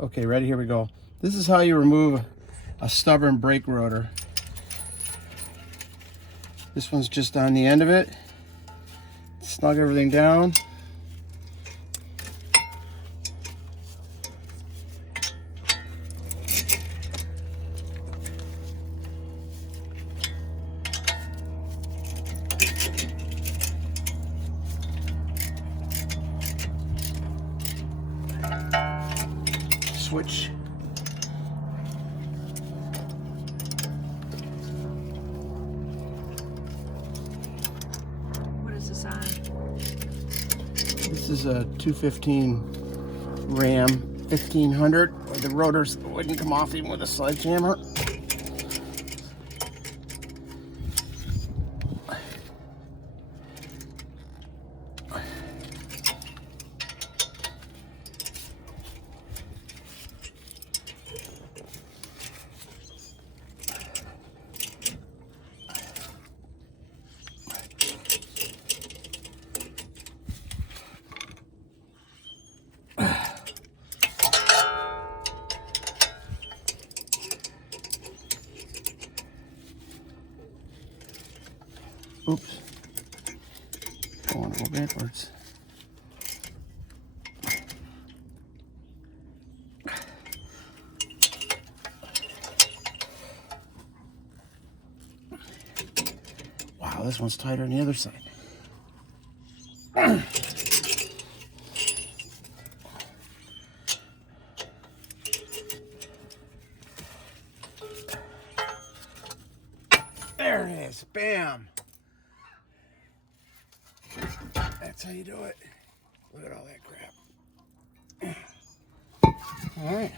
Okay, ready? Here we go. This is how you remove a stubborn brake rotor. This one's just on the end of it. Snug everything down. Switch. What is this on? This is a 215 Ram 1500. The rotors wouldn't come off even with a sledgehammer. Oops. Don't want to go backwards. Wow, this one's tighter on the other side. There it is. Bam. That's how you do it. Look at all that crap. All right.